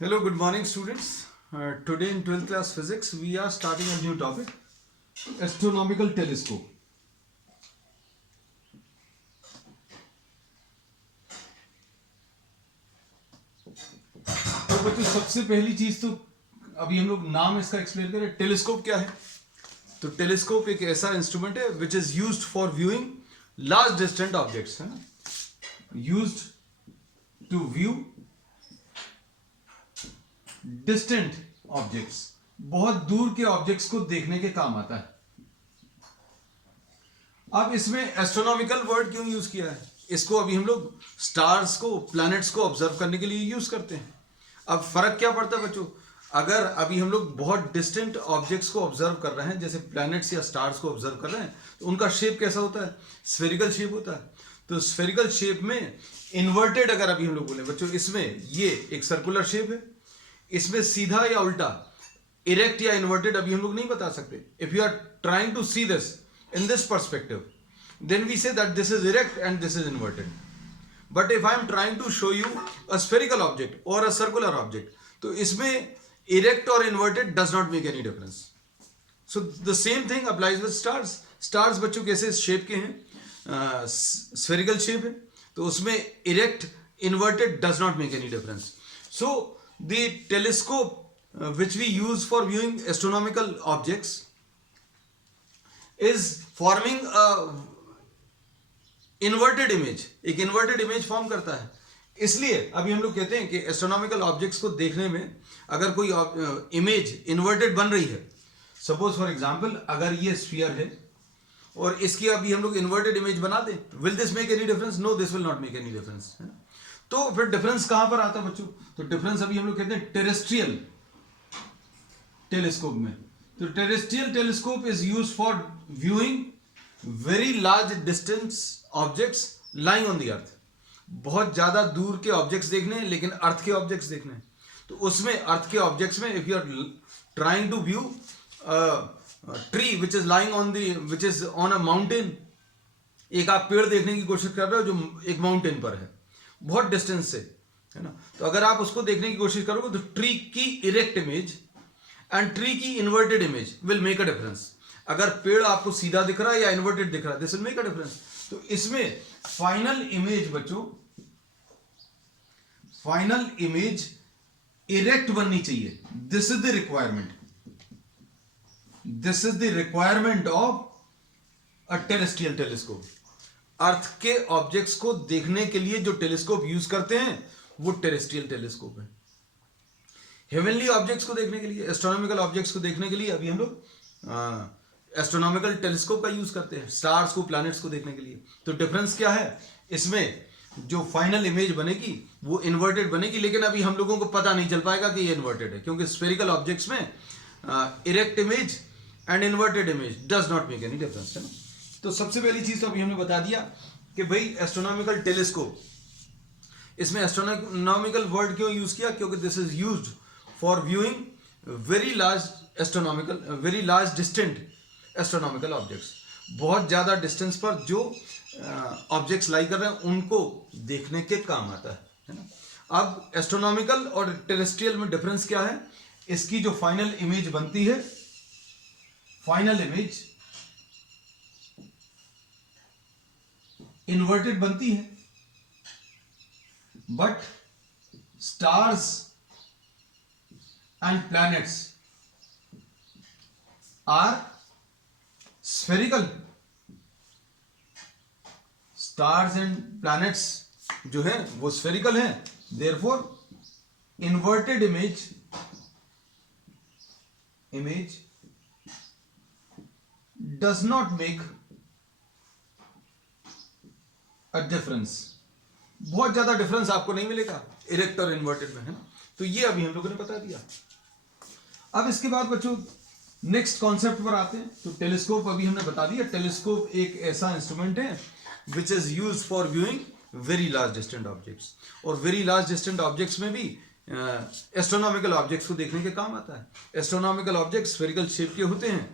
Hello, good morning, students. Today in 12th class physics, we are starting a new topic, astronomical telescope. तो बच्चों सबसे पहली चीज तो अभी हम लोग नाम इसका एक्सप्लेन करें, टेलीस्कोप क्या है। तो टेलीस्कोप एक ऐसा इंस्ट्रूमेंट है which is used for viewing large distant objects, है ना, used to view distant objects, बहुत दूर के ऑब्जेक्ट्स को देखने के काम आता है। अब इसमें एस्ट्रोनॉमिकल वर्ड क्यों यूज किया है? इसको अभी हम लोग स्टार्स को, प्लैनेट्स को ऑब्जर्व करने के लिए यूज करते हैं। अब फर्क क्या पड़ता है बच्चों, अगर अभी हम लोग बहुत डिस्टेंट ऑब्जेक्ट्स को ऑब्जर्व कर रहे हैं, जैसे प्लैनेट्स या स्टार्स को ऑब्जर्व कर रहे हैं, तो उनका शेप कैसा होता है? स्फेरिकल शेप होता है। तो स्फेरिकल शेप में इन्वर्टेड अगर अभी हम लोग बोले बच्चों, इसमें ये एक सर्कुलर शेप है, इसमें सीधा या उल्टा, इरेक्ट या इन्वर्टेड अभी हम लोग नहीं बता सकते। If you are trying to see this in this perspective, then we say that this is erect and this is inverted. But if I am trying to show you a spherical object or a circular object, तो इसमें erect or inverted does not make any difference. So the same thing applies with stars. Stars बच्चों कैसे shape के हैं? Spherical shape है, तो उसमें erect, inverted does not make any difference. So the telescope which we use for viewing astronomical objects is forming a inverted image, एक inverted image form करता है। इसलिए अभी हम लोग कहते हैं कि एस्ट्रोनॉमिकल ऑब्जेक्ट्स को देखने में अगर कोई इमेज इन्वर्टेड बन रही है, सपोज फॉर एग्जांपल अगर ये स्फीयर है और इसकी अभी हम लोग इन्वर्टेड इमेज बना दें, will this make any difference? No, this will not make any difference, है ना। तो फिर डिफरेंस कहां पर आता है बच्चों? तो डिफरेंस अभी हम लोग कहते हैं टेरेस्ट्रियल टेलीस्कोप में। तो terrestrial telescope is used for viewing very large distance objects lying on the earth, बहुत ज्यादा दूर के ऑब्जेक्ट्स देखने, लेकिन अर्थ के ऑब्जेक्ट्स देखने। तो उसमें अर्थ के ऑब्जेक्ट्स में if you are trying to view tree which is lying on the which is on a mountain, एक आप पेड़ देखने की कोशिश कर रहे हो जो एक माउंटेन पर है, बहुत डिस्टेंस से, है ना। तो अगर आप उसको देखने की कोशिश करोगे तो ट्री की इरेक्ट इमेज एंड ट्री की inverted image will make a difference. अगर पेड़ आपको सीधा दिख रहा है या इन्वर्टेड दिख रहा है, this will make a difference. तो इसमें फाइनल इमेज बच्चों, फाइनल इमेज इरेक्ट बननी चाहिए। This is the requirement, this is the requirement of a terrestrial telescope. Earth के ऑब्जेक्ट्स को देखने के लिए जो टेलीस्कोप यूज करते हैं वो टेरेस्ट्रियल टेलीस्कोप है। हेवनली ऑब्जेक्ट्स को देखने के लिए, एस्ट्रोनॉमिकल ऑब्जेक्ट्स को देखने के लिए अभी हम लोग एस्ट्रोनॉमिकल टेलीस्कोप का यूज करते हैं, स्टार्स को, प्लैनेट्स को देखने के लिए। तो डिफरेंस क्या है? इसमें जो फाइनल इमेज बनेगी वो इन्वर्टेड बनेगी, लेकिन अभी हम लोगों को पता नहीं चल पाएगा कि ये इन्वर्टेड है, क्योंकि स्फेरिकल ऑब्जेक्ट्स में erect image and inverted image does not make any difference, है ना। तो सबसे पहली चीज तो अभी हमने बता दिया कि भाई एस्ट्रोनॉमिकल टेलीस्कोप, इसमें एस्ट्रोनॉमिकल वर्ड क्यों यूज किया? क्योंकि this is used for viewing very large astronomical, very large distant astronomical objects, बहुत ज्यादा डिस्टेंस पर जो ऑब्जेक्ट्स लाई कर रहे हैं उनको देखने के काम आता है ना। अब एस्ट्रोनॉमिकल और टेरेस्ट्रियल में डिफरेंस क्या है? इसकी जो फाइनल इमेज बनती है, फाइनल इमेज इन्वर्टेड बनती है, but stars and planets are spherical. Stars and planets जो है वो स्फेरिकल है, therefore inverted image does not make a difference. बहुत ज्यादा डिफरेंस आपको नहीं मिलेगा इरेक्ट और इन्वर्टेड में, है ना। तो ये अभी हम लोगों ने बता दिया। अब इसके बाद बच्चों नेक्स्ट कॉन्सेप्ट पर आते हैं। तो टेलीस्कोप अभी हमने बता दिया, टेलीस्कोप एक ऐसा इंस्ट्रूमेंट है which is use for viewing very large distant objects, और वेरी लार्ज डिस्टेंट ऑब्जेक्ट्स में भी एस्ट्रोनॉमिकल ऑब्जेक्ट्स को देखने के काम आता है। एस्ट्रोनॉमिकल ऑब्जेक्ट्स स्फेरिकल शेप के होते हैं,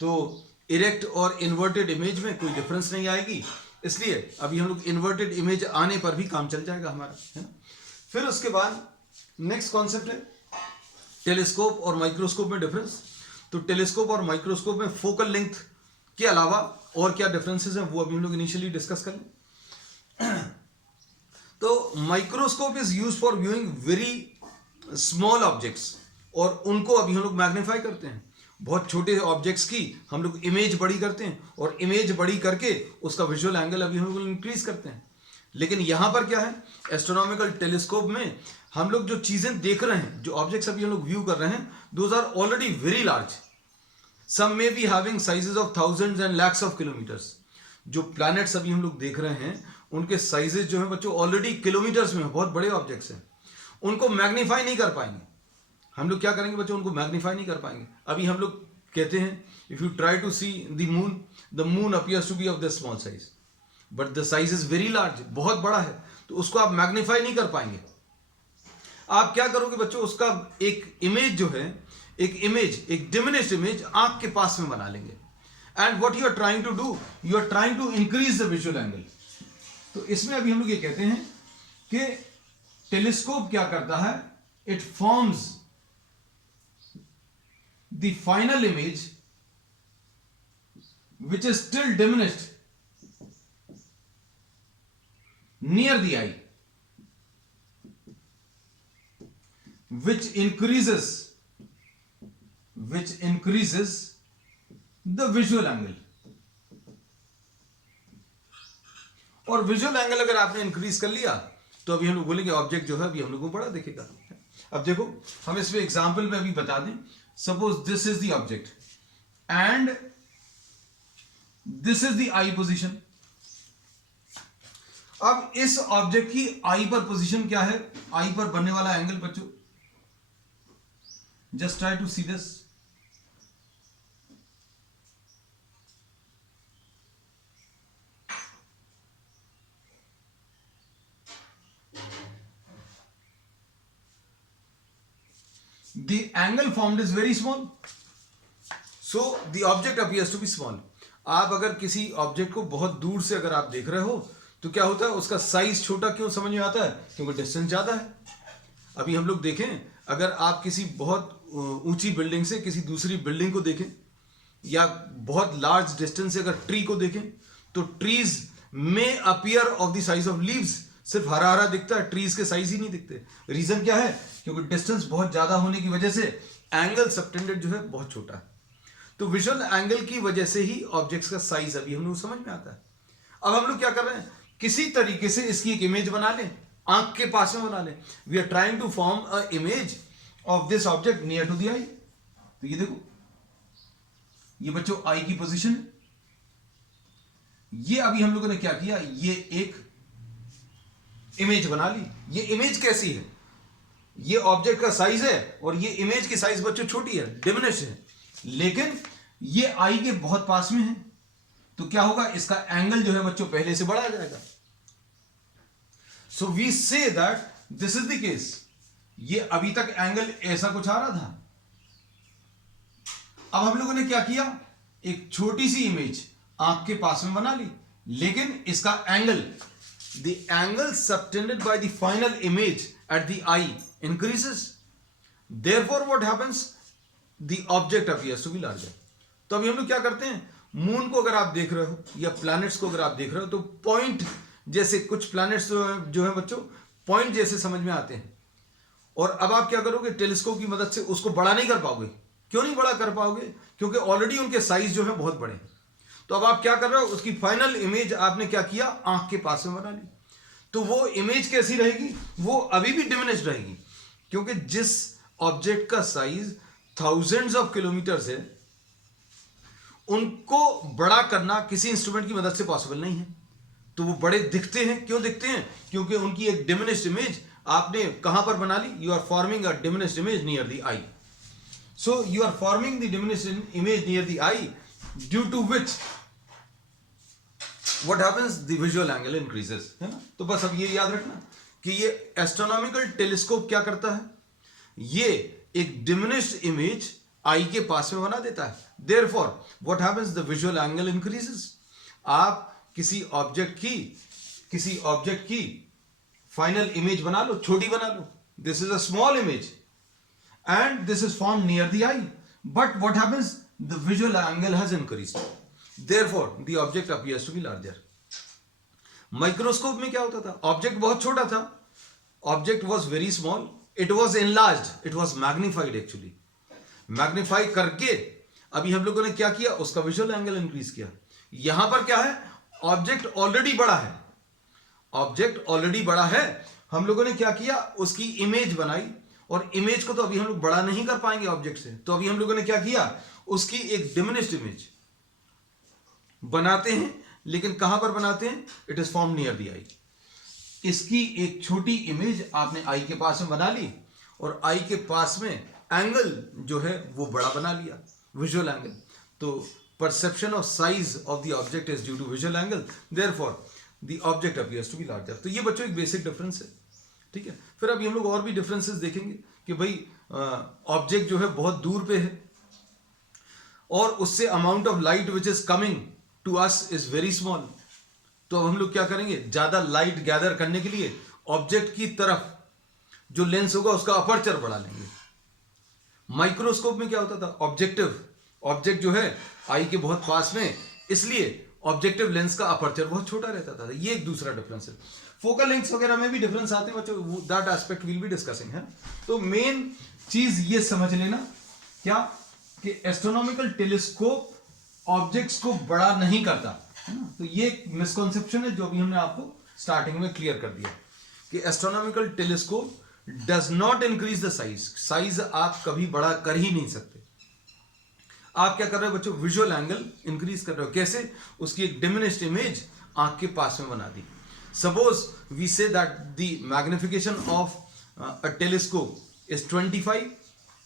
तो इरेक्ट और इन्वर्टेड इमेज में कोई डिफरेंस नहीं आएगी, इसलिए अभी हम लोग इन्वर्टेड इमेज आने पर भी काम चल जाएगा हमारा, है ना। फिर उसके बाद नेक्स्ट कॉन्सेप्ट है टेलीस्कोप और माइक्रोस्कोप में डिफरेंस। तो टेलीस्कोप और माइक्रोस्कोप में फोकल लेंथ के अलावा और क्या डिफरेंसेस हैं वो अभी हम लोग इनिशियली डिस्कस कर लें। तो microscope is use for viewing very small objects, और उनको अभी हम लोग मैग्नीफाई करते हैं। बहुत छोटे ऑब्जेक्ट्स की हम लोग इमेज बड़ी करते हैं, और इमेज बड़ी करके उसका विजुअल एंगल अभी हम लोग इंक्रीज करते हैं। लेकिन यहां पर क्या है, एस्ट्रोनॉमिकल टेलीस्कोप में हम लोग जो चीजें देख रहे हैं, जो ऑब्जेक्ट्स अभी हम लोग व्यू कर रहे हैं, those are already very large. Some may be having sizes of thousands and lakhs of kilometres. जो प्लैनेट्स अभी हम लोग देख रहे हैं उनके साइजेस जो है बच्चों ऑलरेडी किलोमीटर्स में है, बहुत बड़े ऑब्जेक्ट्स हैं। उनको मैग्नीफाई नहीं कर पाएंगे। हम लोग क्या करेंगे बच्चों, उनको मैग्नीफाई नहीं कर पाएंगे। अभी हम लोग कहते हैं if you try to see the moon appears to be of the small size, but the size is very large, बहुत बड़ा है, तो उसको आप मैग्नीफाई नहीं कर पाएंगे। आप क्या करोगे बच्चों, उसका एक इमेज जो है, एक डिमिनिश्ड इमेज आंख के पास में बना लेंगे। And what you are trying to do, you are trying to increase the visual angle. तो इसमें अभी हम लोग ये कहते हैं कि टेलीस्कोप क्या करता है, it forms the final image which is still diminished near the eye, which increases the visual angle। और विजुअल एंगल अगर आपने इंक्रीज कर लिया तो अभी हम लोग बोलेंगे ऑब्जेक्ट जो है अभी हम लोग को बड़ा दिखेगा। अब देखो हम इसमें एग्जांपल में अभी बता दें, suppose this is the object and this is the I position. अब इस ऑब्जेक्ट की आई पर पोजीशन क्या है, आई पर बनने वाला एंगल बच्चों, just try to see this. The angle formed is very small, so the object appears to be small। आप अगर किसी ऑब्जेक्ट को बहुत दूर से अगर आप देख रहे हो तो क्या होता है, उसका साइज छोटा क्यों समझ में आता है, क्योंकि डिस्टेंस ज्यादा है। अभी हम लोग देखें, अगर आप किसी बहुत ऊंची बिल्डिंग से किसी दूसरी बिल्डिंग को देखें, या बहुत लार्ज डिस्टेंस से अगर ट्री को देखें, तो ट्रीज में appear of the size of leaves, सिर्फ हरा हरा दिखता है, ट्रीज के साइज ही नहीं दिखते। रीजन क्या है, क्योंकि डिस्टेंस बहुत ज्यादा होने की वजह से एंगल सबटेंडेड जो है बहुत छोटा है। तो विजुअल एंगल की वजह से ही ऑब्जेक्ट्स का साइज अभी हम लोग समझ में आता है। अब हम लोग क्या कर रहे हैं, किसी तरीके से इसकी एक इमेज बना लें, आंख के पास में बना लें। We are trying to form a image of this object near to the eye. तो ये देखो, ये बच्चों आई की पोजीशन है। ये अभी हम लोगों ने क्या किया, ये एक इमेज बना ली। ये इमेज कैसी है, ये ऑब्जेक्ट का साइज है और ये इमेज की साइज बच्चों छोटी है, डिमिनिश है, लेकिन ये आई के बहुत पास में है। तो क्या होगा, इसका एंगल जो है बच्चों पहले से बढ़ा जाएगा। So we say that this is the case. ये अभी तक एंगल ऐसा कुछ आ रहा था, अब हम लोगों ने क्या किया, एक छोटी सी इमेज आंख के पास में बना ली, लेकिन इसका angle, the angle subtended by the final image at the I increases, therefore what happens, the object appears to be larger। तो अभी हम लोग क्या करते हैं, मून को अगर आप देख रहे हो या प्लैनेट्स को अगर आप देख रहे हो, तो पॉइंट जैसे कुछ प्लैनेट्स जो है बच्चों पॉइंट जैसे समझ में आते हैं। और अब आप क्या करोगे, टेलीस्कोप की मदद से उसको बड़ा नहीं कर पाओगे। क्यों नहीं बड़ा कर पाओगे, क्योंकि ऑलरेडी उनके साइज जो है बहुत बड़े हैं। तो अब आप क्या कर रहे हो, उसकी फाइनल इमेज आपने क्या किया, आंख के पास में बना ली। तो वो इमेज कैसी रहेगी, वो अभी भी डिमिनिश्ड रहेगी, क्योंकि जिस ऑब्जेक्ट का साइज थाउजेंड्स ऑफ किलोमीटर्स है, उनको बड़ा करना किसी इंस्ट्रूमेंट की मदद से पॉसिबल नहीं है। तो वो बड़े दिखते हैं, क्यों दिखते हैं, क्योंकि उनकी एक डिमिनिश्ड इमेज आपने कहां पर बना ली, you are forming a diminished image near the eye. So you are forming the diminished image near the eye, due to which what happens, the visual angle increases, है ना। तो बस अब ये याद रखना कि ये एस्ट्रोनॉमिकल टेलीस्कोप क्या करता है, ये एक डिमिनिश्ड इमेज आई के पास में बना देता है। therefore what happens, the visual angle increases। आप किसी ऑब्जेक्ट की फाइनल इमेज बना लो, छोटी बना लो, This is a small image and this is formed near the eye. But what happens? The visual angle has increased. Therefore, the object appears to be larger. Microscope में क्या होता था? Object बहुत छोटा था, object was very small, it was enlarged, it was magnified actually. Magnify करके अभी हम लोगों ने क्या किया? उसका विजुअल एंगल इंक्रीज किया. यहां पर क्या है? ऑब्जेक्ट ऑलरेडी बड़ा है, ऑब्जेक्ट ऑलरेडी बड़ा है, हम लोगों ने क्या किया? उसकी इमेज बनाई. और इमेज को तो अभी हम लोग बड़ा नहीं कर पाएंगे ऑब्जेक्ट से, तो अभी हम लोगों ने क्या किया? उसकी एक डिमिनिश्ड इमेज बनाते हैं. लेकिन कहां पर बनाते हैं? It is form near the eye. इसकी एक छोटी इमेज आपने आई के पास में बना ली और आई के पास में एंगल जो है वो बड़ा बना लिया, विजुअल एंगल. तो perception of size of the object is due to visual angle, therefore the object appears to be larger. तो ये बच्चों एक बेसिक डिफरेंस है. ठीक है. फिर अभी हम लोग और भी डिफरेंसेस देखेंगे कि भाई ऑब्जेक्ट जो है बहुत दूर पे है और उससे amount of light which is coming to us is very small. तो अब हम लोग क्या करेंगे? ज्यादा लाइट गैदर करने के लिए ऑब्जेक्ट की तरफ जो लेंस होगा उसका अपर्चर बढ़ा लेंगे. माइक्रोस्कोप में क्या होता था? ऑब्जेक्ट जो है आई के बहुत पास में, इसलिए ऑब्जेक्टिव लेंस का अपर्चर बहुत छोटा रहता था. ये एक दूसरा डिफरेंस है. फोकल लेंथ वगैरह में भी डिफरेंस आते हैं बच्चों, that aspect will be discussing है. तो मेन चीज ये समझ लेना क्या कि एस्ट्रोनॉमिकल टेलीस्कोप ऑब्जेक्ट्स को बड़ा नहीं करता है ना. तो ये एक मिसकॉन्सेप्शन है जो अभी हमने आपको स्टार्टिंग में क्लियर कर दिया कि astronomical telescope does not increase the size. Size आप कभी बड़ा कर ही नहीं सकते. आप क्या कर रहे हो बच्चों? विजुअल एंगल इंक्रीज कर रहे हो. कैसे? उसकी एक डिमिनिश्ड इमेज आंख के पास में बना दी. Suppose we say that the magnification of a telescope is 25.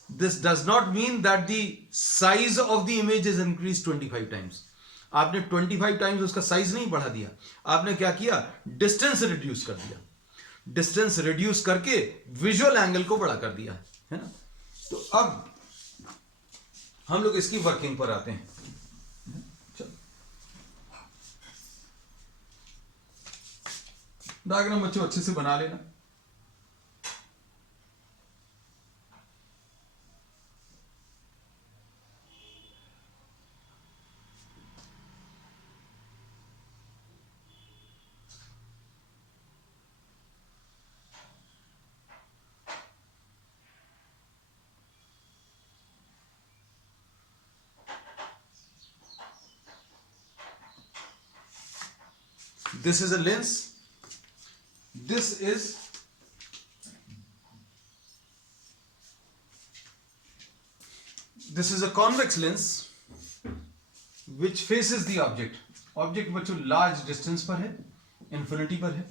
This does not mean that the size of the image is increased 25 times. आपने 25 टाइम्स उसका साइज नहीं बढ़ा दिया, आपने क्या किया? डिस्टेंस रिड्यूस कर दिया. डिस्टेंस रिड्यूस करके विजुअल एंगल को बड़ा कर दिया है ना. तो अब हम लोग इसकी वर्किंग पर आते हैं. डायग्राम बच्चों अच्छे से बना लेना. This is a lens. This is a convex lens which faces the object. Object बच्चों large distance पर है, infinity पर है.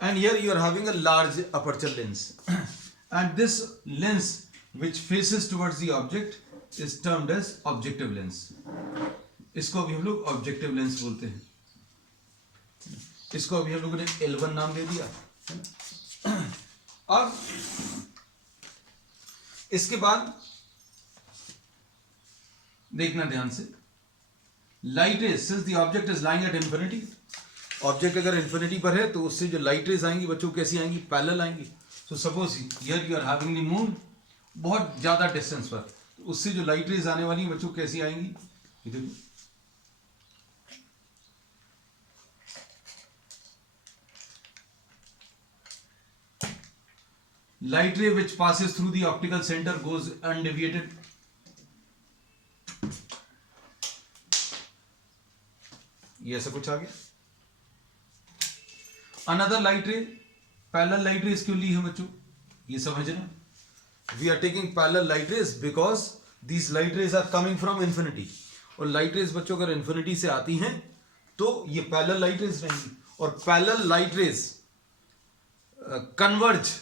And here you are having a large aperture lens. And this lens which faces towards the object is termed as objective lens. इसको अभी हम लोग objective lens बोलते हैं. इसको अभी हम लोगों ने L1 नाम दे दिया. अब इसके बाद देखना ध्यान से. Light rays, since the object is lying at infinity, object अगर इन्फिनिटी पर है तो उससे जो लाइट रेज आएंगी बच्चों कैसी आएंगी? पैरेलल आएंगी. So suppose here you are having the moon बहुत ज्यादा डिस्टेंस पर, तो उससे जो लाइट रेज आने वाली बच्चों कैसी आएंगी? ये देखो, light ray which passes through the optical center goes undeviated. ये ऐसा कुछ आ गया. Another light ray, parallel light rays क्यों ली है बच्चों? ये समझना. We are taking parallel light rays because these light rays are coming from infinity. और light rays बच्चों अगर infinity से आती हैं तो ये parallel light rays रहेंगी. और parallel light rays converge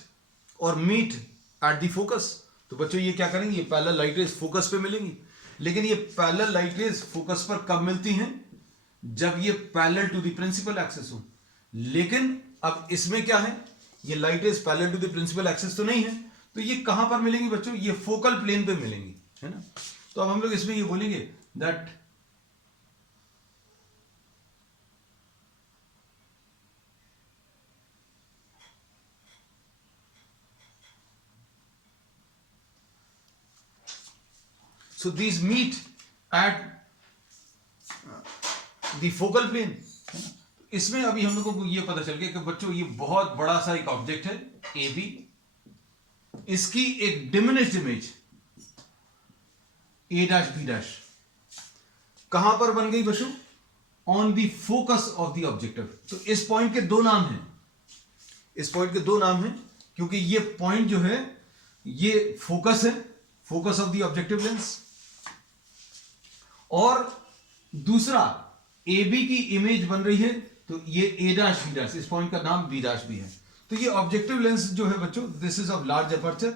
और मीट एट द फोकस. तो बच्चों ये क्या करेंगे? ये पैरेलल लाइट रेज फोकस पे मिलेंगी. लेकिन ये पैरेलल लाइट रेज फोकस पर कब मिलती हैं? जब ये parallel to the principal axis हो. लेकिन अब इसमें क्या है? ये light rays parallel to the principal axis तो नहीं है, तो ये कहां पर मिलेंगी बच्चों? ये फोकल प्लेन पे मिलेंगी, है ना. तो अब हम लोग इसमें ये बोलेंगे that So these meet at the focal plane. इसमें अभी हम लोगों को ये पता चल गया कि बच्चों ये बहुत बड़ा सा एक ऑब्जेक्ट है ए बी, इसकी एक diminished image A dash B dash कहां पर बन गई बच्चों? On the focus of the objective. तो इस पॉइंट के दो नाम हैं, इस पॉइंट के दो नाम हैं, क्योंकि ये पॉइंट जो है ये फोकस है, focus of the objective lens, और दूसरा ए बी की इमेज बन रही है, तो ये ए डैश बी डैश, इस पॉइंट का नाम बी डैश भी है. तो ये ऑब्जेक्टिव लेंस जो है बच्चों, this is of large aperture.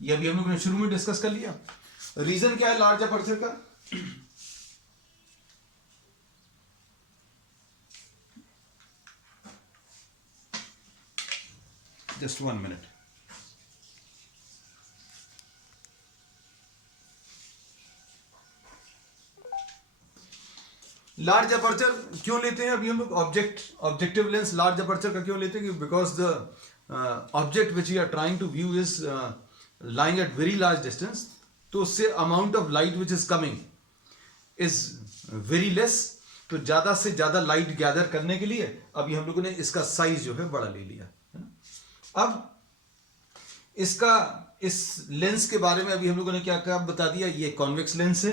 ये अभी हम लोगों ने शुरू में डिस्कस कर लिया. रीजन क्या है लार्ज अपर्चर का? Just 1 minute. लार्ज अपर्चर क्यों लेते हैं अभी हम लोग? ऑब्जेक्टिव लेंस लार्ज अपर्चर का क्यों लेते हैं? Because the object which you are trying to view is lying at very large distance, तो उससे amount of light which is coming is very less. तो ज्यादा से ज्यादा लाइट गैदर करने के लिए अभी हम लोगों ने इसका साइज जो है बड़ा ले लिया है ना. अब इसका इस लेंस के बारे में अभी हम लोगों ने क्या क्या बता दिया. ये कॉन्वेक्स लेंस है,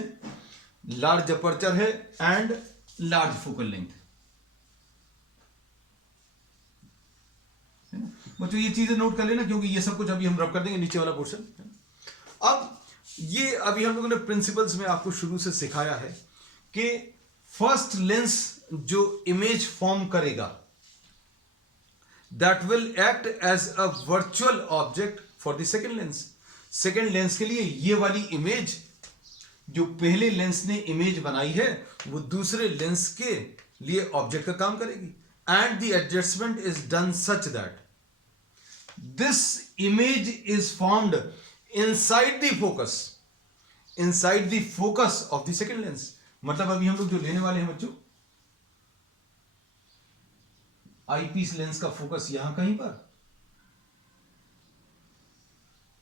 लार्ज अपर्चर है एंड लार्ज फोकल लेंथ. बच्चों ये चीजें नोट कर लेना, क्योंकि ये सब कुछ अभी हम रब कर देंगे नीचे वाला पोर्शन. अब ये अभी हम लोगों ने प्रिंसिपल्स में आपको शुरू से सिखाया है कि फर्स्ट लेंस जो इमेज फॉर्म करेगा, that will act as a virtual object for the second lens. Second lens के लिए ये वाली इमेज जो पहले लेंस ने इमेज बनाई है वो दूसरे लेंस के लिए ऑब्जेक्ट का काम करेगी. And the adjustment is done such that this image is formed inside the focus, inside the focus of the second lens. मतलब अभी हम लोग जो लेने वाले हैं बच्चों, आईपीस लेंस का फोकस यहां कहीं पर,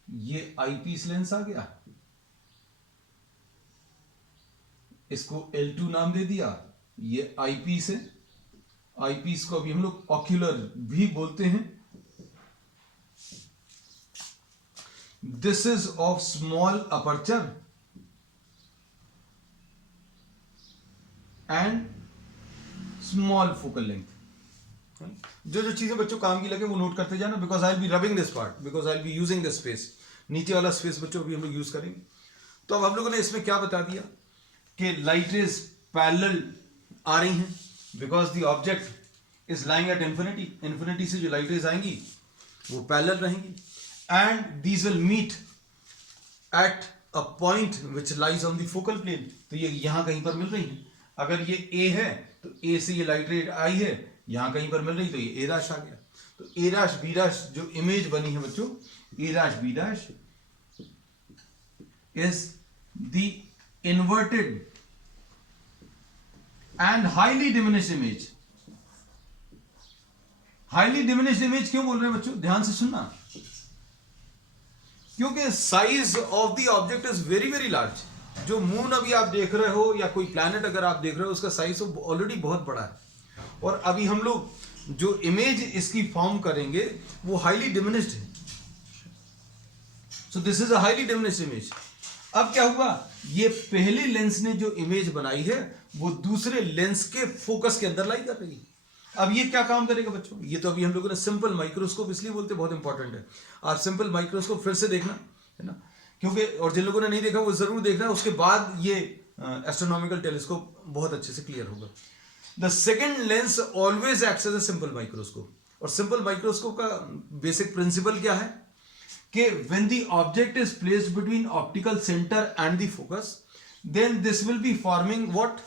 ये आईपीस लेंस आ गया, इसको L2 नाम दे दिया, ये आईपीस है. आईपीस को अभी हम लोग ऑक्यूलर भी बोलते हैं. This is of small aperture and small focal length. जो जो चीजें बच्चों काम की लगे वो नोट करते जाना, because I will be rubbing this part, because I will be using this space. नीचे वाला स्पेस बच्चों अभी हम लोग यूज करेंगे. तो अब हम लोगों ने इसमें क्या बता दिया कि लाइट रेज पैरेलल आ रही हैं, because the object is lying at infinity. Infinity से जो लाइट रेज आएंगी वो पैरेलल रहेंगी. And these will meet at a point which lies on the focal plane. तो ये यहां कहीं पर मिल रही है. अगर ये ए है तो ए से ये लाइट रेज आई है, यहां कहीं पर मिल रही, तो ये ए डैश आ गया. तो ए डैश बी डैश जो इमेज बनी है बच्चों, A dash B dash is the inverted and highly diminished image. highly diminished image क्यों बोल रहे हैं बच्चों? ध्यान से सुनना, क्योंकि size of the object is very very large. जो मून अभी आप देख रहे हो या कोई प्लैनेट अगर आप देख रहे हो, उसका साइज ऑलरेडी बहुत बड़ा है. और अभी हम लोग जो इमेज इसकी फॉर्म करेंगे वो हाईली डिमिनिश्ड है. So this is a highly diminished image. अब क्या हुआ, ये पहले लेंस ने जो इमेज बनाई है वो दूसरे लेंस के फोकस के अंदर लाई कर रही है. अब ये क्या काम करेगा बच्चों? ये तो अभी हम लोगों ने सिंपल माइक्रोस्कोप इसलिए बोलते बहुत इंपॉर्टेंट है. आप सिंपल माइक्रोस्कोप फिर से देखना है ना, क्योंकि और जिन लोगों ने नहीं देखा वो जरूर देखना, उसके बाद ये एस्ट्रोनॉमिकल टेलीस्कोप बहुत अच्छे से क्लियर होगा. The second lens always acts as a simple microscope. और सिंपल माइक्रोस्कोप का बेसिक प्रिंसिपल क्या है कि when the object is placed between optical center and the focus, then this will be forming what?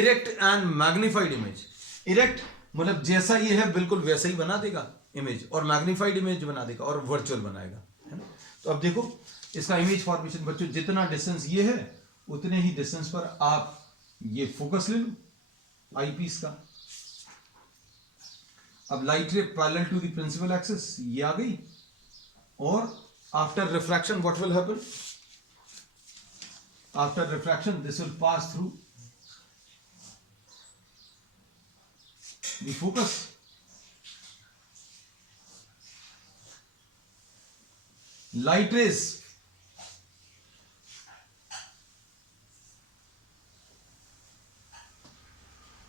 Erect and magnified image. Erect मतलब जैसा ये है बिल्कुल वैसा ही बना देगा इमेज, और मैग्निफाइड इमेज बना देगा और वर्चुअल बनाएगा, है ना. तो अब देखो इसका इमेज फॉर्मेशन बच्चों, जितना डिस्टेंस ये है उतने ही डिस्टेंस पर आप ये फोकस ले लो आईपीस का. अब light ray parallel to the principal axis ये आ गई, और After refraction, what will happen? After refraction, this will pass through the focus. Light rays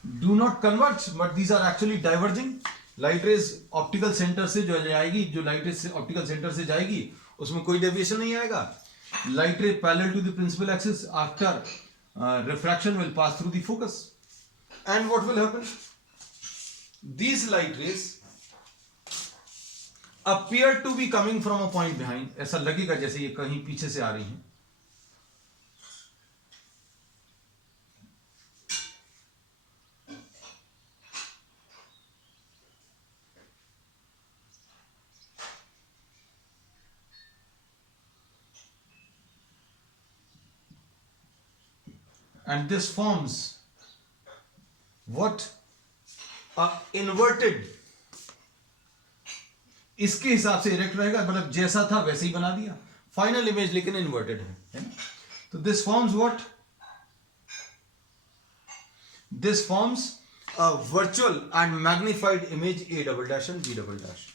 do not converge, but these are actually diverging. Light rays optical centre से जो जाएगी, जो light raise optical centre से जाएगी उसमें कोई deviation नहीं आएगा. Light ray parallel to the principal axis after refraction will pass through the focus. And what will happen? These light rays appear to be coming from a point behind. ऐसा लगेगा जैसे ये कहीं पीछे से आ रही हैं. And this forms what? A inverted. इसके हिसाब से इरेक्ट रहेगा, मतलब जैसा था वैसे ही बना दिया. फाइनल इमेज लेकिन इन्वर्टेड है ना. तो this forms what? This forms a virtual and magnified image A double dash and B double dash.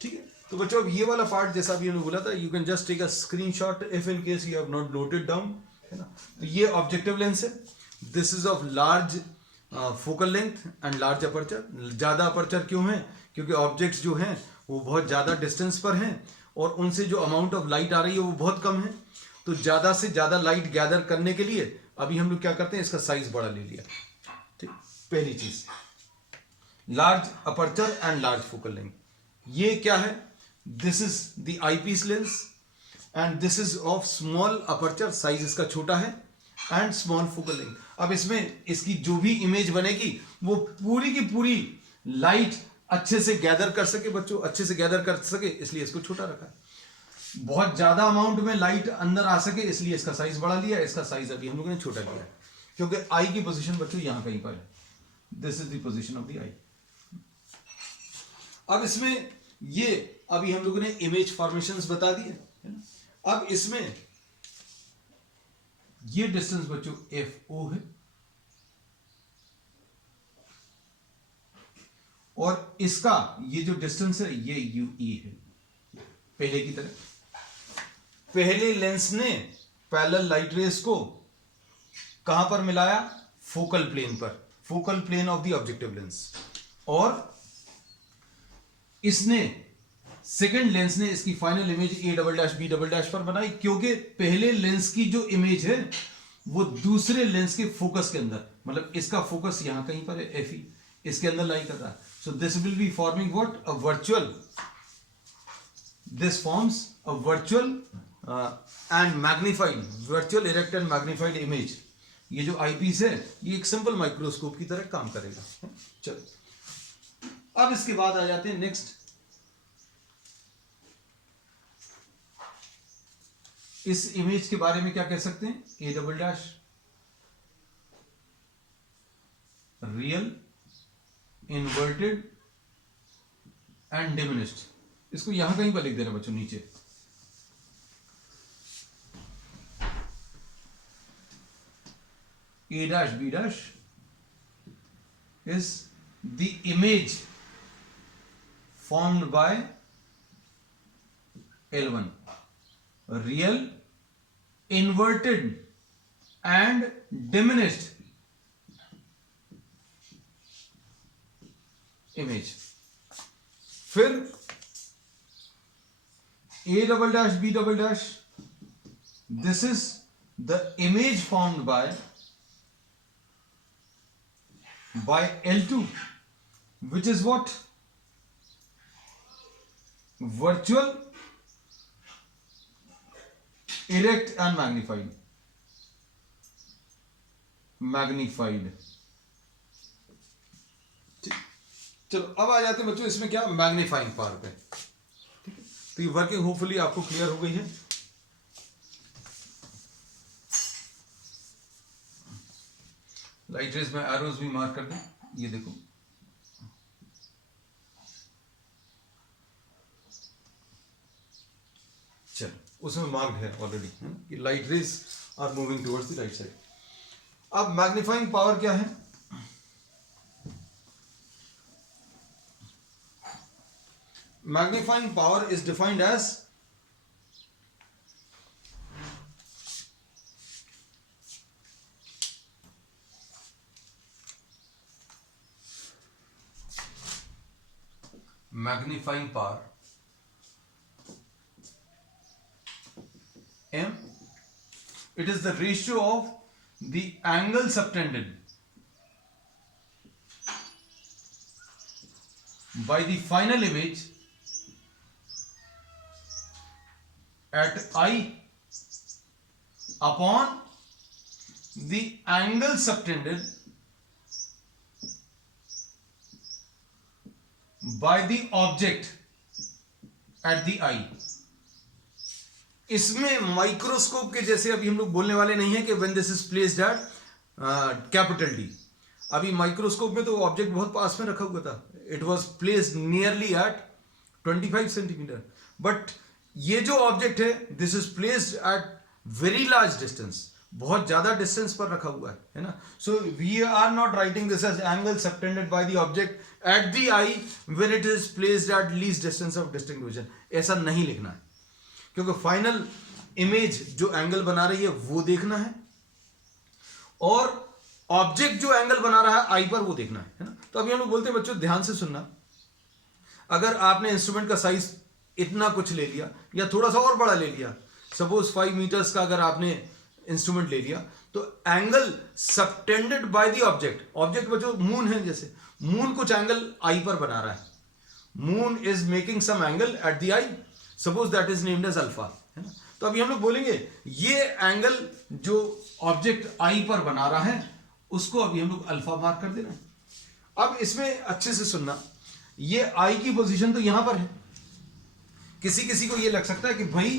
ठीक है. तो बच्चों अब ये वाला पार्ट जैसा अभी हमने बोला था, you can just take a screenshot if in case you have not noted down, है ना. तो ये ऑब्जेक्टिव लेंस है. This is of large focal length and large aperture. ज्यादा अपर्चर क्यों है? क्योंकि ऑब्जेक्ट्स जो हैं वो बहुत ज्यादा डिस्टेंस पर हैं और उनसे जो अमाउंट ऑफ लाइट आ रही है वो बहुत कम है. तो ज्यादा से ज्यादा लाइट गैदर करने के लिए अभी हम लोग क्या करते हैं, इसका साइज बड़ा ले लिया. ठीक. पहली चीज large aperture and large focal length. ये क्या है? This is the eyepiece lens and this is of small aperture. Size इसका छोटा है एंड स्मॉल फोकल लेंथ. अब इसमें इसकी जो भी इमेज बनेगी वो पूरी की पूरी लाइट अच्छे से गैदर कर सके, बच्चों अच्छे से गैदर कर सके, इसलिए इसको छोटा रखा है. बहुत ज्यादा अमाउंट में लाइट अंदर आ सके इसलिए इसका साइज बड़ा लिया. इसका साइज अभी हम लोगों ने छोटा लिया है क्योंकि आई की पोजीशन बच्चों यहां कहीं पर है. This is the position of the eye. अब इसमें ये अभी हम लोगों ने इमेज फॉर्मेशंस बता दिए, है ना. अब इसमें ये डिस्टेंस बच्चों FO है और इसका ये जो डिस्टेंस है ये UE है. पहले की तरह पहले लेंस ने पैरेलल लाइट रेस को कहां पर मिलाया? फोकल प्लेन पर, focal plane of the objective lens. और इसने सेकेंड लेंस ने इसकी final image A double dash B double dash पर बनाई क्योंकि पहले लेंस की जो इमेज है वो दूसरे लेंस के फोकस के अंदर, मतलब इसका फोकस यहां कहीं पर है FE, इसके अंदर लाई कर रहा है. So this will be forming what? A virtual. This forms a virtual and magnified, virtual erect and magnified image. ये जो आईपीस है ये एक सिंपल माइक्रोस्कोप की तरह काम करेगा. चलो अब इसके बाद आ जाते हैं नेक्स्ट. इस इमेज के बारे में क्या कह सकते हैं? A double dash real, inverted and diminished. इसको यहां कहीं पर लिख देना बच्चों नीचे. A dash B dash is the image formed by L1, real, inverted and diminished image. फिर A double dash B double dash, this is the image formed by L2, which is what? Virtual, erect and magnified. चलो अब आ जाते हैं बच्चों इसमें क्या? Magnifying power पे. ठीक है, तो ये वर्किंग होपफुली आपको क्लियर हो गई है. लाइट रेज में एरोज भी मार्क कर दें. ये देखो उसमें मार्क्ड है ऑलरेडी कि light rays are moving towards the right side. अब मैग्नीफाइंग पावर क्या है? Magnifying power is defined as magnifying power M, it is the ratio of the angle subtended by the final image at I upon the angle subtended by the object at the eye। इसमें microscope के जैसे अभी हम लोग बोलने वाले नहीं है कि when this is placed at capital D। अभी माइक्रोस्कोप में तो ऑब्जेक्ट बहुत पास में रखा हुआ था, it was placed nearly at 25 centimetre, but ये जो ऑब्जेक्ट है this is placed at very large distance, बहुत ज्यादा डिस्टेंस पर रखा हुआ है ना। So we are not writing this as angle subtended by the object at the eye when it is placed at least distance of distinct vision, ऐसा नहीं लिखना है, क्योंकि फाइनल इमेज जो एंगल बना रही है वो देखना है और ऑब्जेक्ट जो एंगल बना रहा है आई पर वो देखना है ना। तो अभी हम लोग बोलते हैं बच्चों ध्यान से सुनना, अगर आपने इंस्ट्रूमेंट का साइज इतना कुछ ले लिया या थोड़ा सा और बड़ा ले लिया, सपोज 5 मीटर्स का अगर आपने इंस्ट्रूमेंट ले लिया, तो angle subtended by the object, object बच्चों मून है, जैसे मून कुछ एंगल आई पर बना रहा है, moon is making some angle at the eye, suppose that is named as alpha, है ना। तो अभी हम लोग बोलेंगे ये एंगल जो ऑब्जेक्ट आई पर बना रहा है उसको अभी हम लोग अल्फा मार्क कर देना है। अब इसमें अच्छे से सुनना, ये आई की पोजीशन तो यहां पर है, किसी किसी को ये लग सकता है कि भाई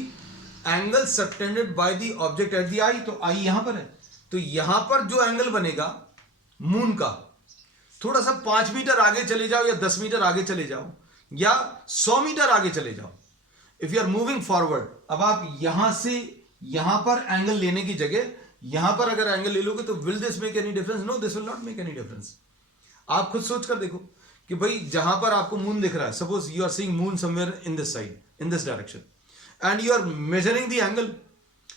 angle subtended by the object at the eye, तो आई यहां पर है, तो यहां पर जो एंगल बनेगा मून का, थोड़ा सा 5 मीटर आगे चले जाओ या 10 मीटर आगे चले जाओ या 100 मीटर आगे चले जाओ, if you are moving forward, अब आप यहां से यहां पर एंगल लेने की जगह यहां पर अगर एंगल ले लोगे तो will this make any difference? No, this will not make any difference. आप खुद सोच कर देखो कि भाई जहां पर आपको मून दिख रहा है, suppose you are seeing moon somewhere in this side, in this direction, and you are measuring the angle,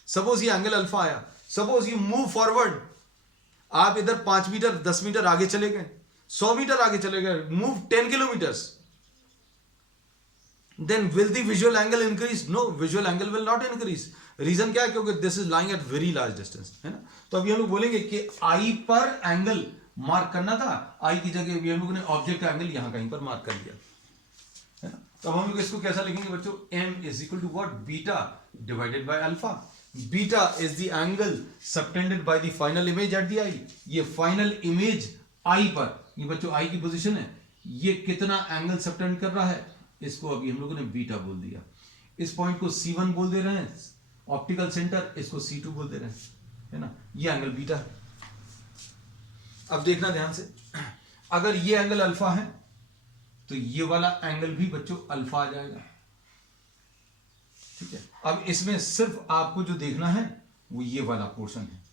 suppose ये एंगल अल्फा आया, सपोज यू मूव फॉरवर्ड, आप इधर 5 मीटर 10 मीटर आगे चले गए, 100 मीटर आगे चले गए, move 10 kilometres, then will the visual angle increase? No, visual angle will not increase। Reason क्या है? क्योंकि this is lying at very large distance, है ना। तो अभी हम लोग बोलेंगे कि आई पर एंगल मार्क करना था, आई की जगह अभी हम लोग ने ऑब्जेक्ट का एंगल यहां कहीं पर मार्क कर दिया, है ना। तो अब हम लोग इसको कैसा लिखेंगे बच्चों? m is equal to what? Beta divided by alpha. Beta is the angle subtended by the final image at the eye. ये फाइनल इमेज आई पर, ये बच्चों आई की पोजीशन है, ये कितना एंगल सबटेंड कर रहा है, इसको अभी हम लोगों ने बीटा बोल दिया। इस पॉइंट को C1 बोल दे रहे हैं, ऑप्टिकल सेंटर, इसको C2 बोल दे रहे हैं, है ना। ये एंगल बीटा है। अब देखना ध्यान से, अगर ये एंगल अल्फा है तो ये वाला एंगल भी बच्चों अल्फा आ जाएगा, ठीक है। अब इसमें सिर्फ आपको जो देखना है वो ये वाला पोर्शन है,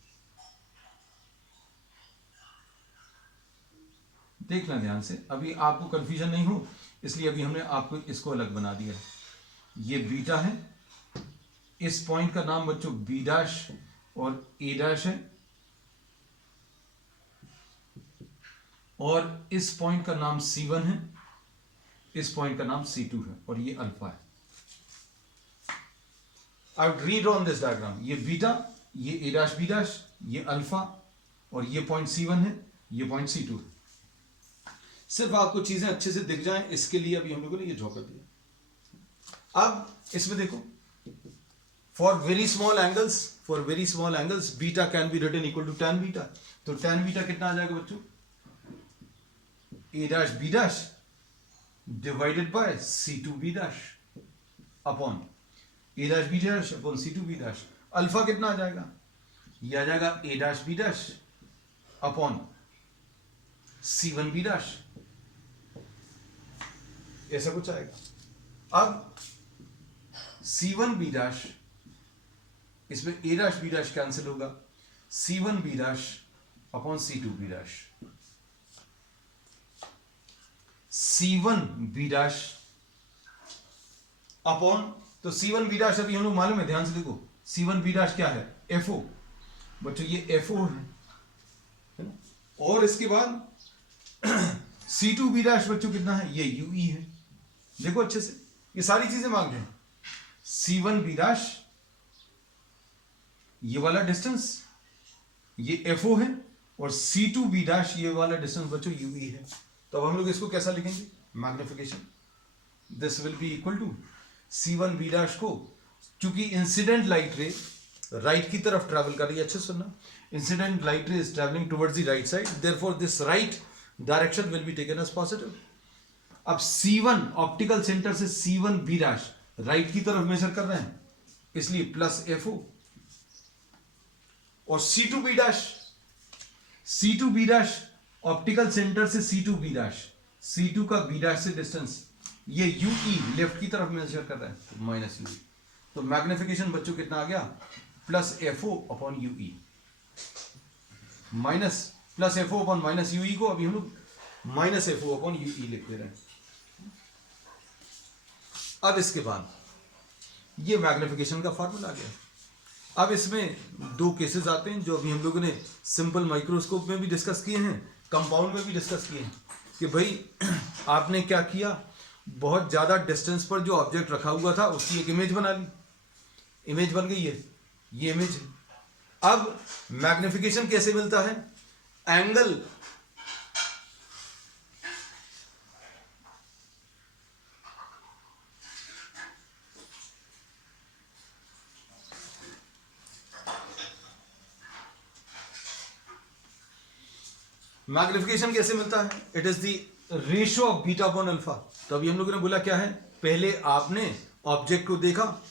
देखना ध्यान से, अभी आपको कंफ्यूजन नहीं हो इसलिए अभी हमने आपको इसको अलग बना दिया। ये बीटा है, इस पॉइंट का नाम बच्चों बी डैश और ए डैश है, और इस पॉइंट का नाम C1 है, इस पॉइंट का नाम C2 है, और ये अल्फा है। I would read on this diagram, ये बीटा, ये ए डैश बी डैश, ये अल्फा, और ये पॉइंट C1 है, ये पॉइंट C2 है। सिर्फ आपको चीजें अच्छे से दिख जाएं इसके लिए अभी हम लोगों ने ये ड्रॉ कर दिया। अब इसमें देखो, for very small angles beta can be written equal to tan beta. तो tan बीटा कितना आ जाएगा बच्चों? A dash B dash divided by C2 B dash upon A dash B dash upon C2 B dash. Alpha कितना आ जाएगा? ये आ जाएगा A dash B dash upon C1 B dash, ऐसा कुछ आएगा। अब C1 बी डैश इसमें a dash b dash cancel होगा, c1 b dash upon c2 b dash, c1 b dash upon, तो c1 b डैश अभी हम लोग मालूम है, ध्यान से देखो, c1 b डैश क्या है, fo बच्चों, ये fo है ना, और इसके बाद c2 b डैश बच्चों कितना है, ये ue है। देखो अच्छे से, ये सारी चीजें मांग रहे हैं, c1 b डैश ये वाला डिस्टेंस ये fo है, और c2 b डैश ये वाला डिस्टेंस बच्चों ue है। तो अब हम लोग इसको कैसा लिखेंगे, magnification, this will be equal to c1 b dash को, क्योंकि इंसिडेंट लाइट रे राइट की तरफ ट्रैवल कर रही है, अच्छे सुनना, incident light ray is travelling towards the right side, therefore this right direction will be taken as positive. अब c1 ऑप्टिकल सेंटर से c1 b डैश राइट की तरफ मेजर कर रहे हैं, इसलिए प्लस fo, और c2 b dash optical centre से c2 b डैश, c2 का b डैश से डिस्टेंस ये ue लेफ्ट की तरफ मेजर कर रहा है, तो माइनस ue, तो मैग्निफिकेशन बच्चों कितना आ गया, plus fo upon ue, minus plus fo upon minus ue को अभी हम लोग माइनस fo अपॉन ue लिख दे रहे हैं। अब इसके बाद ये मैग्निफिकेशन का फॉर्मूला आ गया। अब इसमें दो केसेस आते हैं जो अभी हम लोगों ने सिंपल माइक्रोस्कोप में भी डिस्कस किए हैं, कंपाउंड में भी डिस्कस किए हैं, कि भाई आपने क्या किया, बहुत ज़्यादा डिस्टेंस पर जो ऑब्जेक्ट रखा हुआ था उसकी एक इमेज बना ली, इमेज बन गई है, ये इमेज है। अब मैग्निफिकेशन कैसे मिलता है, एंगल मैग्निफिकेशन कैसे मिलता है, it is the ratio of beta upon alpha. तो अभी हम लोगों ने बोला क्या है, पहले आपने ऑब्जेक्ट को देखा,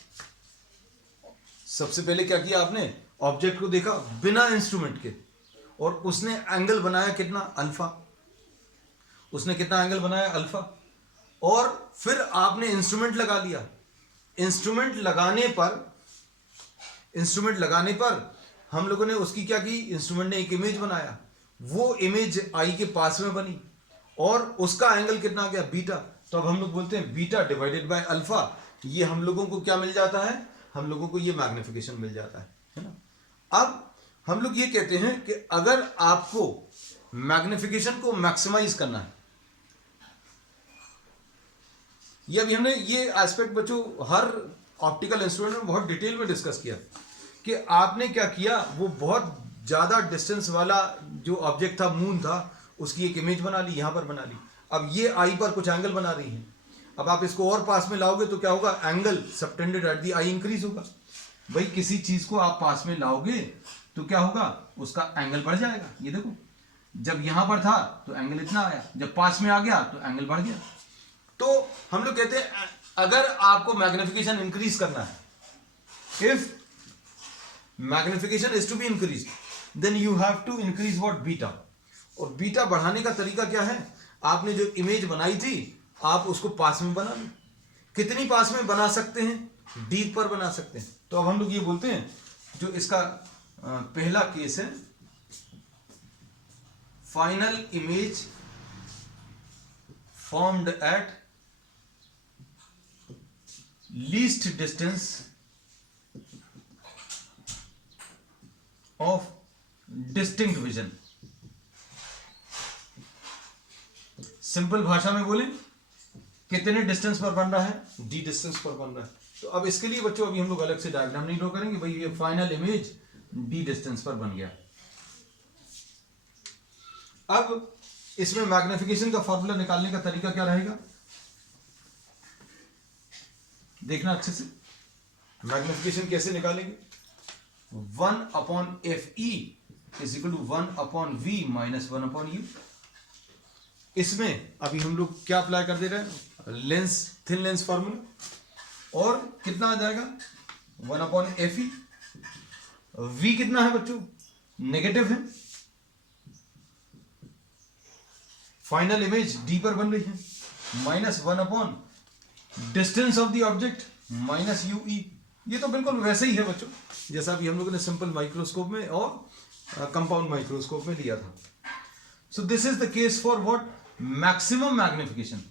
सबसे पहले क्या किया आपने, ऑब्जेक्ट को देखा बिना इंस्ट्रूमेंट के, और उसने एंगल बनाया कितना, अल्फा, उसने कितना एंगल बनाया, अल्फा, और फिर आपने इंस्ट्रूमेंट लगा लिया, इंस्ट्रूमेंट लगाने पर हम लोगों ने उसकी क्या की, इंस्ट्रूमेंट ने एक इमेज बनाया, वो इमेज आई के पास में बनी, और उसका एंगल कितना आ गया, बीटा। तो अब हम लोग बोलते हैं बीटा डिवाइडेड बाय अल्फा, ये हम लोगों को क्या मिल जाता है, हम लोगों को ये मैग्निफिकेशन मिल जाता है ना। अब हम लोग ये कहते हैं कि अगर आपको मैग्निफिकेशन को मैक्सिमाइज करना है, ये अभी हमने ये एस्पेक्ट बच्चों हर ऑप्टिकल इंस्ट्रूमेंट में बहुत डिटेल में डिस्कस किया, कि आपने क्या किया, वो बहुत ज्यादा डिस्टेंस वाला जो ऑब्जेक्ट था, मून था, उसकी एक इमेज बना ली, यहां पर बना ली। अब ये आई पर कुछ एंगल बना रही है, अब आप इसको और पास में लाओगे तो क्या होगा, angle subtended at the I increase होगा। भाई किसी चीज को आप पास में लाओगे तो क्या होगा, उसका एंगल बढ़ जाएगा। ये देखो, जब यहां पर था तो एंगल इतना आया, जब पास में आ गया तो एंगल बढ़ गया। तो हम लोग कहते हैं अगर आपको मैग्निफिकेशन इंक्रीज करना है, if magnification is to be increase, then you have to increase what, beta. और बीटा बढ़ाने का तरीका क्या है, आपने जो इमेज बनाई थी आप उसको पास में बना लो। कितनी पास में बना सकते हैं, डी पर बना सकते हैं। तो अब हम लोग ये बोलते हैं, जो इसका पहला केस है, final image formed at least distance of distinct vision. Simple भाषा में बोले, कितने डिस्टेंस पर बन रहा है, डी डिस्टेंस पर बन रहा है। तो अब इसके लिए बच्चों अभी हम लोग अलग से डायग्राम नहीं ड्रॉ करेंगे, भाई ये फाइनल इमेज डी डिस्टेंस पर बन गया। अब इसमें मैग्निफिकेशन का फॉर्मूला निकालने का तरीका क्या रहेगा, देखना अच्छे से। मैग्निफिकेशन कैसे निकालेंगे, 1/FE is equal to 1/V minus 1/U। इसमें अभी हम लोग क्या अप्लाई कर दे रहे हैं, लेंस, थिन लेंस फार्मूला, और कितना आ जाएगा 1/FE। V कितना है बच्चों, नेगेटिव है, फाइनल इमेज डी पर बन रही है, minus distance of the object minus UE। ये तो बिल्कुल वैसे ही है बच्चों जैसा भी हम लोगों ने सिंपल माइक्रोस्कोप में और कंपाउंड माइक्रोस्कोप में लिया था. So this is the case for what maximum magnification.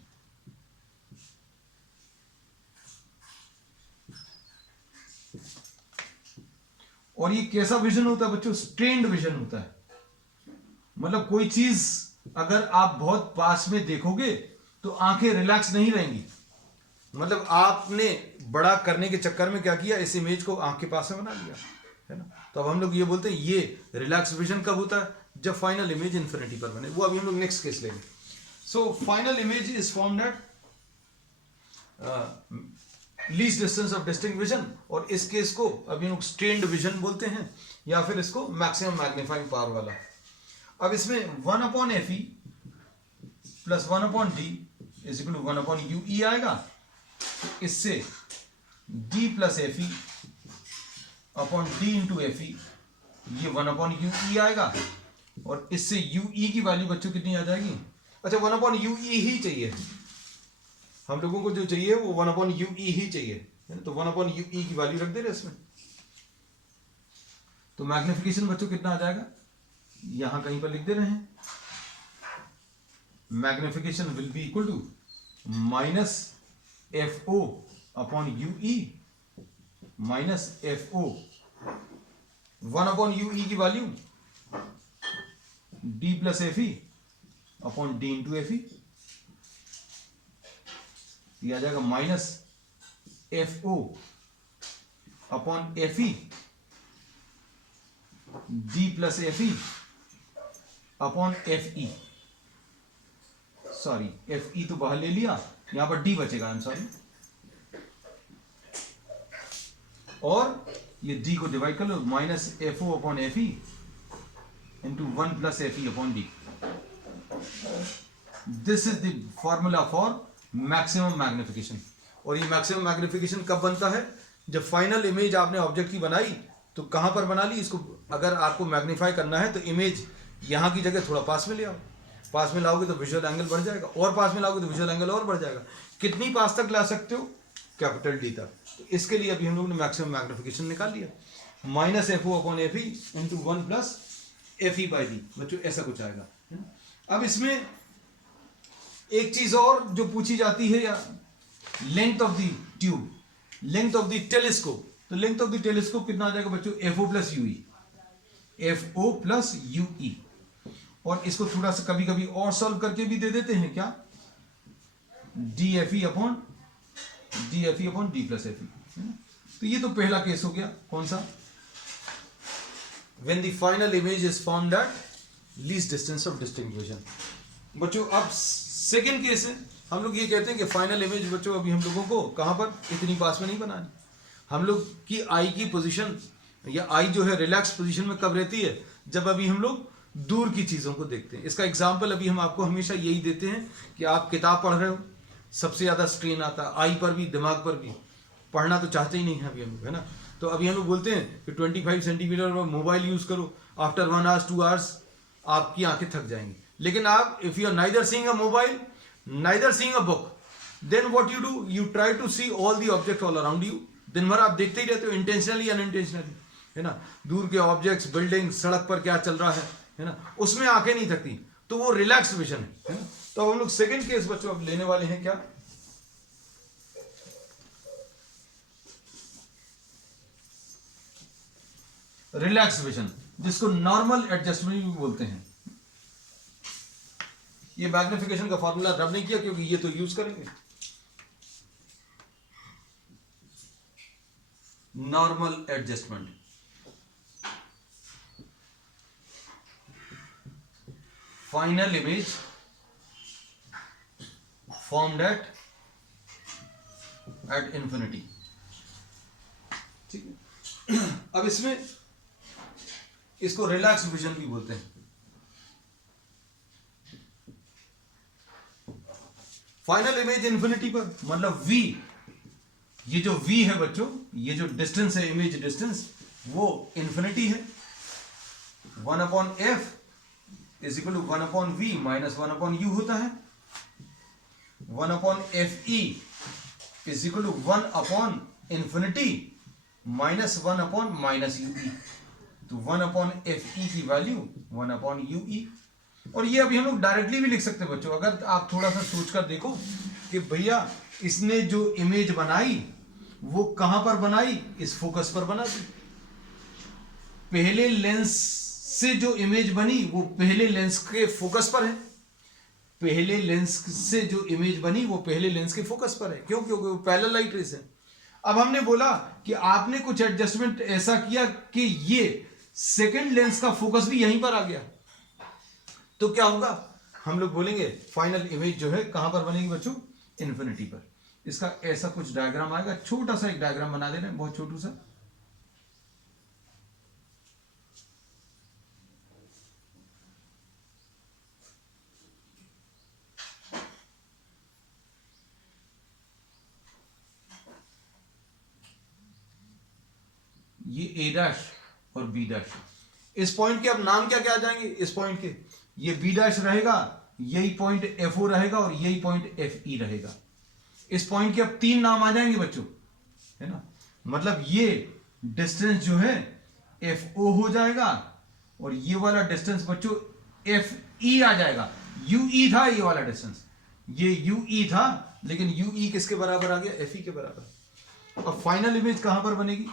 और ये कैसा विजन होता है बच्चों? स्ट्रेन्ड विजन होता है. मतलब कोई चीज अगर आप बहुत पास में देखोगे तो आंखें रिलैक्स नहीं रहेंगी. मतलब आपने बड़ा करने के चक्कर में क्या किया, इस इमेज को आंख के पास में बना लिया, है ना. तो अब हम लोग ये बोलते हैं ये रिलैक्स विजन कब होता है? जब फाइनल इमेज इन्फिनिटी पर बने. वो अभी हम लोग नेक्स्ट केस लेंगे. So final image is formed at least distance of distinct vision. और इस केस को अभी हम लोग स्ट्रेन्ड विजन बोलते हैं या फिर इसको मैक्सिमम मैग्नीफाइंग पावर वाला. अब इसमें 1/FE plus 1/D is equal to 1/UE आएगा. इससे D plus FE upon D into FE ये 1/UE आएगा. और इससे UE की वैल्यू बच्चों कितनी आ जाएगी? अच्छा 1/UE ही चाहिए हम लोगों को, जो चाहिए वो 1/UE ही चाहिए, है ना. तो 1/UE की वैल्यू रख दे रहे इसमें. तो मैग्निफिकेशन बच्चों कितना आ जाएगा? यहां कहीं पर लिख दे रहे हैं. Magnification will be equal to minus FO upon UE minus FO 1/UE की value D plus FE upon D into FE. यह आ जाएगा minus FO upon FE D plus FE upon FE. Sorry FE तो बाहर ले लिया, यहां पर D बचेगा. I am sorry. और ये D को डिवाइड कर लो, minus FO upon FE into 1 plus FE upon D. This is the formula for maximum magnification. और ये मैक्सिमम मैग्निफिकेशन कब बनता है? जब फाइनल इमेज आपने ऑब्जेक्ट की बनाई तो कहां पर बना ली इसको. अगर आपको मैग्नीफाई करना है तो इमेज यहां की जगह थोड़ा पास में ले आओ. पास में लाओगे तो विजुअल एंगल बढ़ जाएगा, और पास में लाओगे तो विजुअल एंगल और बढ़ जाएगा. कितनी पास तक ला सकते हो? कैपिटल D तक. तो इसके लिए अभी हम लोग ने मैक्सिमम मैग्निफिकेशन निकाल लिया. Minus FO upon FE into 1 plus FE by D. बच्चों ऐसा कुछ आएगा. अब इसमें एक चीज और जो पूछी जाती है, या length of the tube, length of the telescope. तो लेंथ ऑफ द टेलीस्कोप कितना आ जाएगा बच्चों? FO plus UE. FO plus UE. और इसको थोड़ा सा कभी कभी और सॉल्व करके भी दे देते हैं क्या? DFE upon D plus FE. तो ये तो पहला केस हो गया. कौन सा? When the final image is formed at least distance of distinct vision. बच्चों अब सेकेंड केस है. हम लोग ये कहते हैं कि फाइनल इमेज बच्चों अभी हम लोगों को कहां पर इतनी पास में नहीं बनानी. हम लोग की आई की पोजीशन या आई जो है रिलैक्स पोजीशन में कब रहती है? जब अभी हम लोग दूर की चीजों को देखते हैं. इसका एग्जांपल अभी हम आपको हमेशा यही देते हैं कि आप किताब पढ़ रहे हो, सबसे ज्यादा स्ट्रेन आता है आई पर भी, दिमाग पर भी. पढ़ना तो चाहते ही नहीं है अभी हम लोग, है ना. तो अभी हम लोग बोलते हैं कि 25 सेंटीमीटर पर मोबाइल यूज करो. आफ्टर 1 आवर्स 2 आवर्स आपकी आंखें थक जाएंगी. लेकिन आप if you are neither seeing a mobile neither seeing a book, then what you do, you try to see all the object all around you. दिन भर आप देखते ही रहते हो, इंटेंशनली अनइंटेंशनली, है ना. दूर के ऑब्जेक्ट्स, बिल्डिंग, सड़क पर क्या चल रहा है ना. उसमें आंखें नहीं थकती. तो वो रिलैक्स विजन है ना. तो हम लोग सेकंड केस बच्चों अब लेने वाले हैं क्या? रिलैक्स विजन, जिसको नॉर्मल एडजस्टमेंट भी बोलते हैं. ये मैग्निफिकेशन का फॉर्मूला रब नहीं किया क्योंकि ये तो यूज करेंगे. Normal adjustment. Final image formed at infinity. ठीक है. अब इसमें इसको रिलैक्स विजन भी बोलते हैं. फाइनल इमेज इन्फिनिटी पर, मतलब V, ये जो V है बच्चों, ये जो डिस्टेंस है, इमेज डिस्टेंस, वो इन्फिनिटी है. 1/f is equal to 1/v minus 1/u होता है. 1/fe is equal to 1/infinity -1/-ue, तो 1/Fe की वैल्यू 1/ue। और ये अभी हम लोग डायरेक्टली भी लिख सकते हैं बच्चों, अगर आप थोड़ा सा सोच कर देखो कि भैया इसने जो इमेज बनाई वो कहां पर बनाई, इस फोकस पर बना दी। पहले लेंस से जो इमेज बनी वो पहले लेंस के फोकस पर है, पहले लेंस से जो इमेज बनी वो पहले लेंस के फोकस पर है। क्यों? क्योंकि वो पैरेलल लाइट रेस है। अब हमने बोला कि आपने कुछ एडजस्टमेंट ऐसा किया कि ये सेकंड लेंस का फोकस भी यहीं पर आ गया, तो क्या होगा, हम लोग बोलेंगे फाइनल इमेज जो है कहां पर बनेगी बच्चों, इन्फिनिटी पर। इसका ऐसा कुछ डायग्राम आएगा, छोटा सा एक डायग्राम बना देना, बहुत छोटू सा। ये ए डैश और बी डैश, इस पॉइंट के अब नाम क्या क्या आ जाएंगे, इस पॉइंट के ये बी डैश रहेगा, यही पॉइंट एफ ओ रहेगा और यही पॉइंट एफ ई रहेगा। इस पॉइंट के अब 3 नाम आ जाएंगे बच्चों, है ना। मतलब ये डिस्टेंस जो है एफ ओ हो जाएगा और ये वाला डिस्टेंस बच्चों एफ ई आ जाएगा। यू ई था ये वाला डिस्टेंस, ये यू ई था, लेकिन यू ई किसके बराबर आ गया, एफ ई के बराबर। अब फाइनल इमेज कहां पर बनेगी,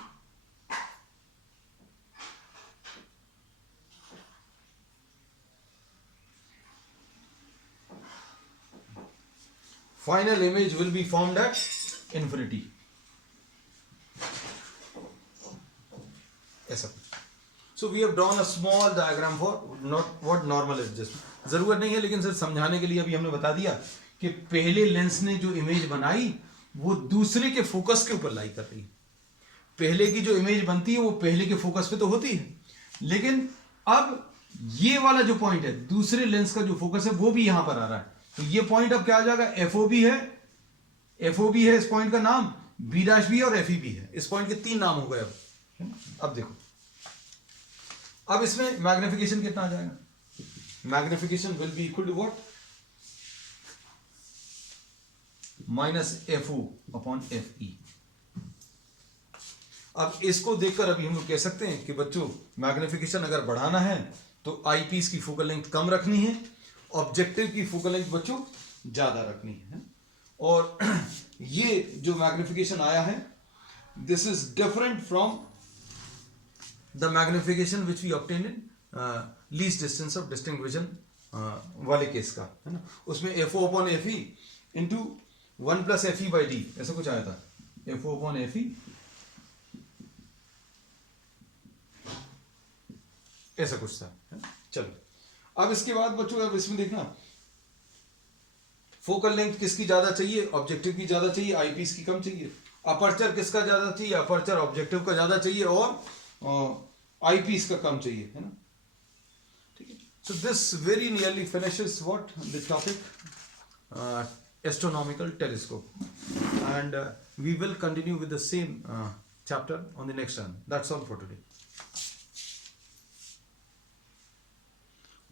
final image will be formed at infinity, ऐसा कुछ। So we have drawn a small diagram for not what normal adjustment, जरूरत नहीं है लेकिन सिर्फ समझाने के लिए अभी हमने बता दिया कि पहले लेंस ने जो इमेज बनाई वो दूसरे के फोकस के ऊपर लाई कर रही है। पहले की जो इमेज बनती है वो पहले के फोकस पे तो होती है, लेकिन अब ये वाला जो पॉइंट है दूसरे लेंस का जो फोकस है वो भी यहां पर आ रहा है, तो ये पॉइंट अब क्या आ जाएगा, एफओबी है, एफओबी है इस पॉइंट का नाम, बी डैश भी है और एफ ई भी है। इस पॉइंट के 3 नाम हो गए। अब देखो, अब इसमें मैग्निफिकेशन कितना आ जाएगा, magnification will be equal to what, -FO/FE। अब इसको देखकर अभी हम लोग कह सकते हैं कि बच्चों मैग्निफिकेशन अगर बढ़ाना है तो आईपीस की फोकल लेंथ कम रखनी है, ऑब्जेक्टिव की फोकल लेंथ बच्चों ज्यादा रखनी है। और ये जो मैग्निफिकेशन आया है this is different from the magnification which we obtain in least distance of distinct vision वाले केस का, है ना। उसमें FO/FE इंटू 1 + FE/D ऐसा कुछ आया था, FO/FE ऐसा कुछ था, है? चलो अब इसके बाद बच्चों अब इसमें देखना फोकल लेंथ किसकी ज्यादा चाहिए, ऑब्जेक्टिव की ज्यादा चाहिए, आईपीस की कम चाहिए। अपर्चर किसका ज्यादा चाहिए, अपर्चर ऑब्जेक्टिव का ज्यादा चाहिए और आईपीस का कम चाहिए, है ना। ठीक है, so this very nearly finishes what the topic astronomical telescope, and we will continue with the same chapter on the next time. That's all for today.